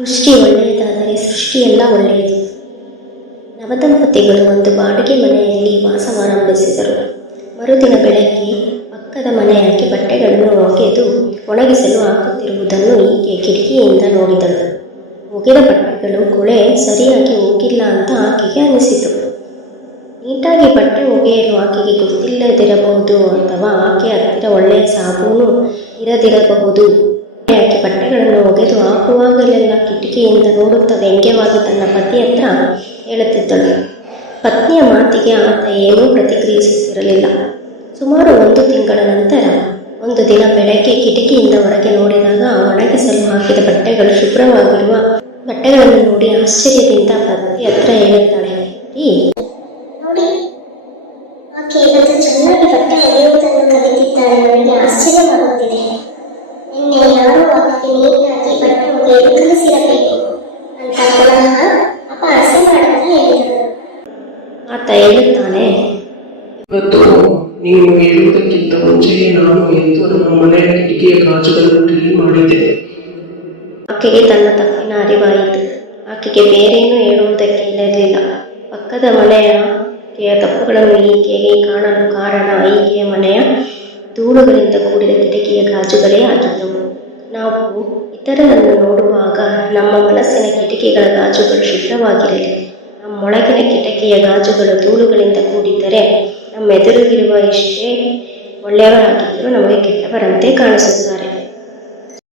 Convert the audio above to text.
ದೃಷ್ಟಿ ಒಳ್ಳೆಯದಾದರೆ ಸೃಷ್ಟಿಯೆಲ್ಲ ಒಳ್ಳೆಯದು. ನವದಂಪತಿಗಳು ಒಂದು ಬಾಡಿಗೆ ಮನೆಯಲ್ಲಿ ವಾಸವಾರಂಭಿಸಿದರು. ಮರುದಿನ ಬೆಳಗ್ಗೆ ಪಕ್ಕದ ಮನೆಯಾಗಿ ಬಟ್ಟೆಗಳನ್ನು ಒಗೆದು ಒಣಗಿಸಲು ಹಾಕುತ್ತಿರುವುದನ್ನು ಈಕೆ ಕಿಟಕಿಯಿಂದ ನೋಡಿದಳು. ಒಗೆದ ಬಟ್ಟೆಗಳು ಕೊಳೆ ಸರಿಯಾಗಿ ಹೋಗಿಲ್ಲ ಅಂತ ಆಕೆಗೆ ಅನಿಸಿತು. ನೀಟಾಗಿ ಬಟ್ಟೆ ಒಗೆಯಲು ಆಕೆಗೆ ಗೊತ್ತಿಲ್ಲದಿರಬಹುದು, ಅಥವಾ ಆಕೆ ಹತ್ತಿರ ಒಳ್ಳೆಯ ಸಾಬೂನು ಇರದಿರಬಹುದು. ಆಕೆ ಬಟ್ಟೆಗಳನ್ನು ಒಗೆದು ಹಾಕುವಾಗಲೆಲ್ಲ ಕಿಟಕಿಯಿಂದ ನೋಡುತ್ತಾ ವ್ಯಂಗ್ಯವಾಗಿ ತನ್ನ ಪತಿ ಹತ್ರ ಹೇಳುತ್ತಿದ್ದಳು. ಪತ್ನಿಯ ಮಾತಿಗೆ ಆತ ಏನೂ ಪ್ರತಿಕ್ರಿಯಿಸುತ್ತಿರಲಿಲ್ಲ. ಸುಮಾರು 1 ತಿಂಗಳ ನಂತರ ಒಂದು ದಿನ ಬೆಳಗ್ಗೆ ಕಿಟಕಿಯಿಂದ ಹೊರಗೆ ನೋಡಿದಾಗ ಒಣಗಿಸಲು ಹಾಕಿದ ಬಟ್ಟೆಗಳು ಶುಭ್ರವಾಗಿರುವ ಬಟ್ಟೆಗಳನ್ನು ನೋಡಿ ಆಶ್ಚರ್ಯದಿಂದ ಪತಿ ಹತ್ರ ಹೇಳುತ್ತಾಳೆ, ನೋಡಿ, ಆಕೆ ಇವತ್ತು ಚೆನ್ನಾಗಿ ಬಟ್ಟೆ ಒಗೆಯುವುದನ್ನು ಕಲಿತಿದ್ದಾಳೆ. ನನಗೆ ಆಶ್ಚರ್ಯವಾಗುತ್ತಿದೆ. ನಿನ್ನೆ ಯಾರು ಆಕೆಗೆ ನೀಟಾಗಿ ಬಟ್ಟೆ ಒಗೆಯಲು ಕಲಿಸಿರಬೇಕು ಅಂತ ಪುನಃ ಅಪಹಾಸ್ಯ ಮಾಡುತ್ತಾ ಹೇಳಿದರು. ಆತ ಹೇಳುತ್ತಾನೆ, ಇವತ್ತು ನೀನು ಹೇಳುವುದಕ್ಕಿಂತ ಮುಂಚೆಯೇ ನಾನು ಎದ್ದು ನಮ್ಮ ಮನೆಯ ಕಿಟಕಿಯ ಗಾಜುಗಳನ್ನು ಕ್ಲೀನ್ ಮಾಡಿದ್ದೆ. ಆಕೆಗೆ ತನ್ನ ತಪ್ಪಿನ ಅರಿವಾಯಿತು. ಆಕೆಗೆ ಬೇರೇನೂ ಹೇಳುವುದಕ್ಕೆ ಇರಲಿಲ್ಲ. ಪಕ್ಕದ ಮನೆಯ ತಪ್ಪುಗಳನ್ನು ಈಕೆಗೆ ಕಾಣಲು ಕಾರಣ ಈಕೆಯ ಮನೆಯ ಧೂಳುಗಳಿಂದ ಕೂಡಿದ ಕಿಟಕಿಯ ಗಾಜುಗಳೇ ಆಗಿದ್ದವು. ನಾವು ಇತರರನ್ನು ನೋಡುವಾಗ ನಮ್ಮ ಮನಸ್ಸಿನ ಕಿಟಕಿಗಳ ಗಾಜುಗಳು ಶುಭ್ರವಾಗಿರಲಿ. ನಮ್ಮೊಳಗಿನ ಕಿಟಕಿಯ ಗಾಜುಗಳು ಧೂಳುಗಳಿಂದ ಕೂಡಿದ್ದರೆ ನಮ್ಮೆದುರಿಗಿರುವ ಎಷ್ಟೇ ಒಳ್ಳೆಯವರಾಗಿದ್ದರೂ ನಮಗೆ ಕೆಟ್ಟವರಂತೆ ಕಾಣಿಸುತ್ತಾರೆ.